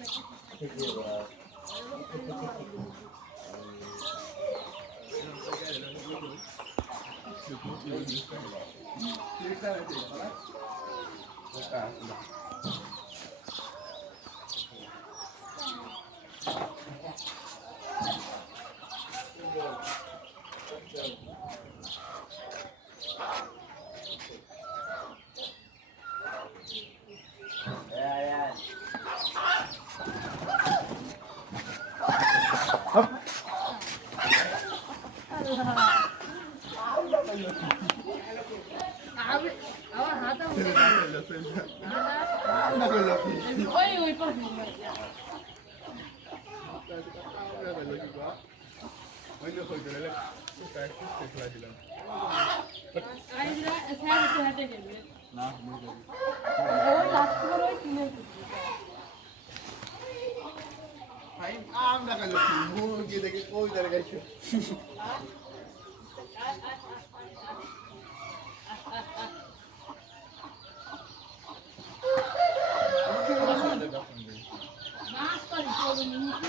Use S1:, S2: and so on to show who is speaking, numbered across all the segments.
S1: ওই ওই না ওই লাস্ট করে ওই কিনে
S2: আমরা গেল মুরগি দেখে? কই দাঁড়ে গেছে
S1: মাছ পারি তো মুখে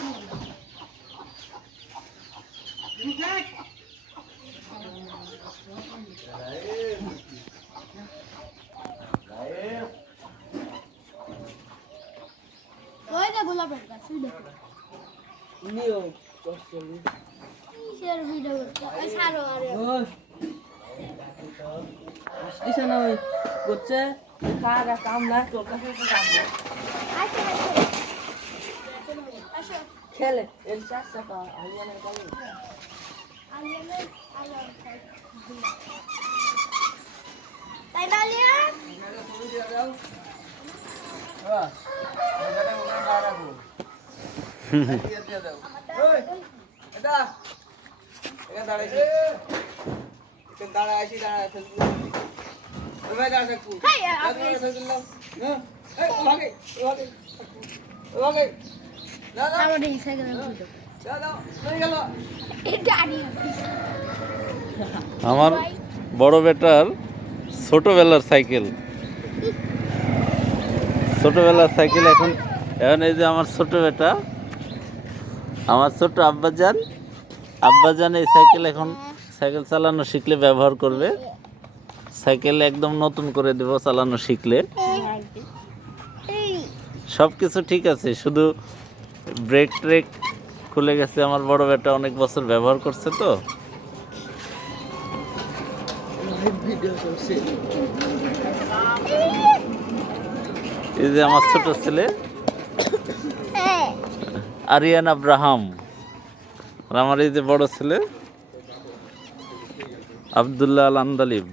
S3: ওই
S4: নিও কষ্ট
S3: কিসের ভিডিও ছাড়ো আরে
S4: আসতেছে না ওই করছে খাওয়া কাম না তোর কাছে কাম খেলে এর চার চাকা আলিয়ানের কাছে
S3: আলিয়ানে আলিয়া তাই না আলিয়া
S4: এটা
S5: আমার বড় বেটার ছোটবেলার সাইকেল। ছোটবেলার সাইকেল এখন এখন এই যে আমার ছোট বেটা আমার ছোট আব্বাজান। আব্বাজান এই সাইকেল এখন সাইকেল চালানো শিখলে ব্যবহার করবে। সাইকেল একদম নতুন করে দেব, চালানো শিখলে। সব কিছু ঠিক আছে, শুধু ব্রেক ট্রেক খুলে গেছে। আমার বড় বেটা অনেক বছর ব্যবহার করছে তো। এই যে আমার ছোট ছেলে। আরিয়ান আব্রাহাম। আর আমার এই যে বড় ছেলে। আবদুল্লাহ আল আন্দালিব।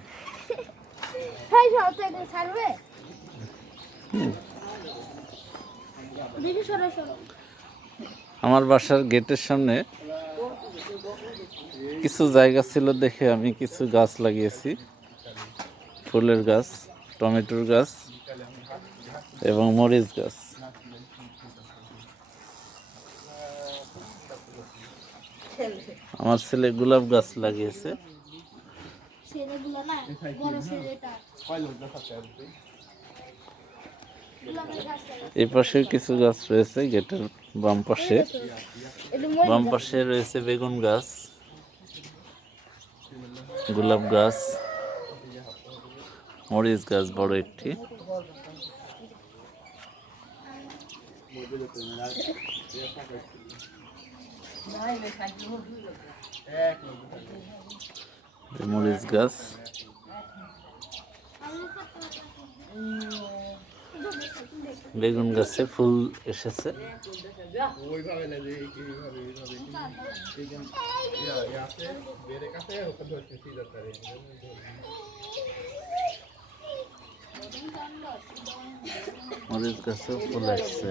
S3: সরো সরো।
S5: আমার বাসার গেটের সামনে কিছু জায়গা ছিল দেখে আমি কিছু গাছ লাগিয়েছি। ফুলের গাছ টমেটোর গাছ এবং মরিচ গাছ। আমার ছেলে গোলাপ গাছ লাগিয়েছে। এই পাশেও কিছু গাছ রয়েছে গেটের বাম পাশে। বাম পাশে রয়েছে বেগুন গাছ গোলাপ গাছ মরিচ গাছ বড় একটি। মরিচ গাছ। বেগুন গাছে ফুল এসেছে। মরিচ গাছে ফুল আসছে